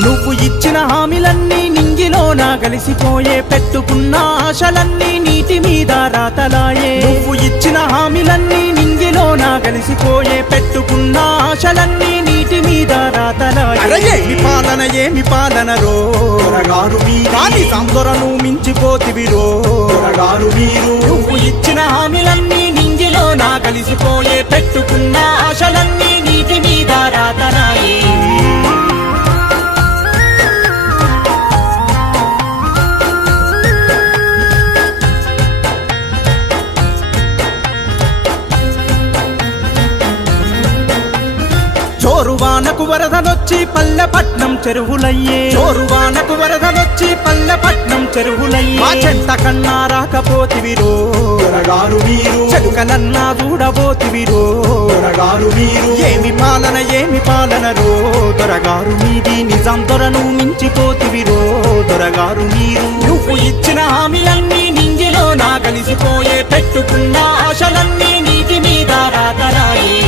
నువ్వు ఇచ్చిన హామీలన్నీ నింగిలోన కలిసిపోయే, పెట్టుకున్న ఆశలన్నీ నీటి మీద రాతలాయే. నువ్వు ఇచ్చిన హామీలన్నీ నింగిలోన కలిసిపోయే, పెట్టుకున్న ఆశలన్నీ నీటి మీద రాతలాయే. ఏమి పాలనరో దొరగారు కానీ సందొరను మించిపోతివిరో దొరగారు మీరు. నువ్వు ఇచ్చిన హామీలన్నీ నింగిలోన కలిసిపోయే, పెట్టుకున్న ఆశలన్నీ నీటి మీద రాతలాయే. చోరువానకు వరదలొచ్చి పల్లెపట్నం చెరువులయ్యే, చోరువానకు వరదలొచ్చి పల్లెపట్నం చెరువులయ్యే. మా చెంత కన్నా రాకపోతివిరో దొరగారు మీరు, చెలుకలన్నా చూడబోతివిరో దొరగారు మీరు. ఏమి పాలనరో దొరగారు మీది, నిజాం దొరను మించిపోతివిరో దొరగారు మీరు. నువ్వు ఇచ్చిన హామీలన్నీ నింగిలో నా కలిసిపోయే, పెట్టుకున్న ఆశలన్నీ నీటి మీద రాతరాయే.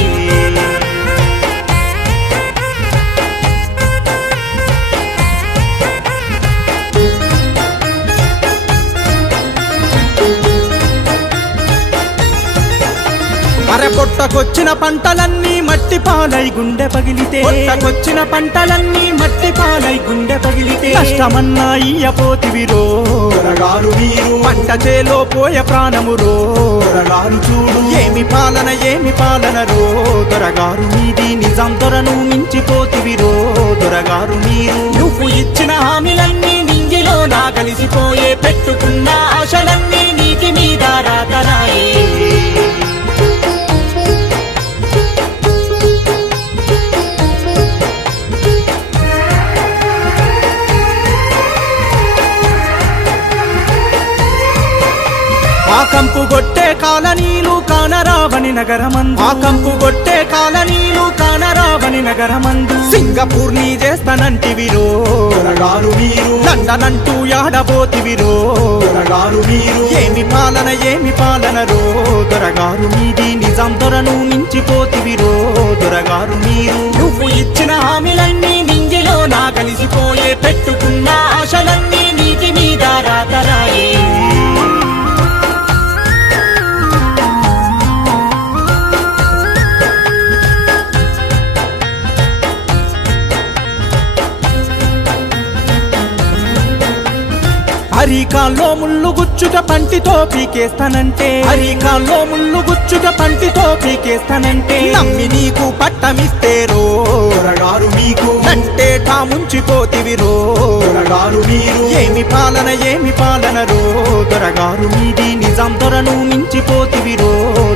పొట్టకొచ్చిన పంటలన్నీ మట్టి పాలై గుండె పగిలితే, పొట్టకొచ్చిన పంటలన్నీ మట్టి పాలై గుండె పగిలితే. కష్టమన్నా ఇయ్యపోతివిరో దొరగారు మీరు, పంట చేలో పోయే ప్రాణమురో దొరగారు చూడు. ఏమి పాలనరో దొరగారు మీది, నిజాం దొరను మించిపోతివిరో దొరగారు మీరు. నువ్వు ఇచ్చిన హామీలన్నీ నింగిలో నా కలిసిపోయే, పెట్టుకున్న ఆశలన్నీ నీటి మీద రాతరాయే. ఆకంపు గొట్టే కాలనీలు కానరావని నగరమందు, ఆకంపు గొట్టే కాలనీలు కానరావని నగరమందు. సింగపూర్ నీ చేస్తానంటివిరో దొరగారు మీరు, లండనంటూ యాడబోతివిరో దొరగారు మీరు. ఏమి పాలనరో దొరగారు మీది, నిజాం దొరను మించిపోతివిరో దొరగారు మీరు. నువ్వు ఇచ్చిన హామీలన్నీ నింగిలో నా కలిసిపోయే, పెట్టుకున్న ఆశలన్నీ నీటి మీద రాతరాయే. అరికాల్లో ముళ్ళు గుచ్చుట పంటితో పీకేస్తానంటే, అరికాల్లో ముళ్ళు గుచ్చుట పంటితో పీకేస్తానంటే. నమ్మి నీకు పట్టమిస్తేరో దొరగారు మీకు, నంటేటా ముంచిపోతివిరో దొరగారు మీరు. ఏమి పాలనరో దొరగారు మీది, నిజాం దొరను మించిపోతివిరో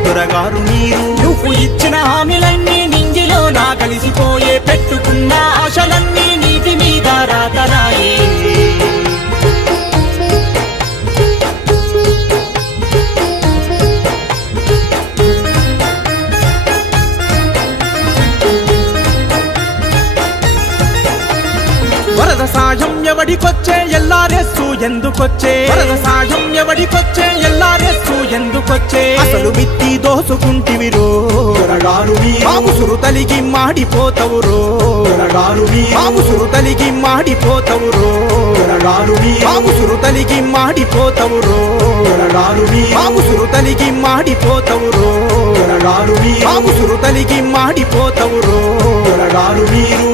దొరగారు మీరు. నువ్వు ఇచ్చిన హామీలన్నీ నింగిలో నా కలిసిపోయే, పెట్టుకున్న ఆశలన్నీ నీటి మీద రాతరాయే. వరద సాయం ఎవడికొచ్చే ఎల్లారెస్సు ఎందుకొచ్చే, వరద సాయం ఎవడికొచ్చే ఎల్లారెస్సు ఎందుకొచ్చే. అసలు మిత్తి దోసుకుంటివిరో దొరగారు మీరు, బాబుసురు తలిగి మాడిపోతవురో దొరగారు మీరు. బాబుసురు తలిగి మాడిపోతవురో దొరగారు మీరు, బాబుసురు తలిగి మాడిపోతవురో దొరగారు మీరు. బాబుసురు తలిగి మాడిపోతవురో దొరగారు మీరు, బాబుసురు తలిగి మాడిపోతవురో దొరగారు మీరు.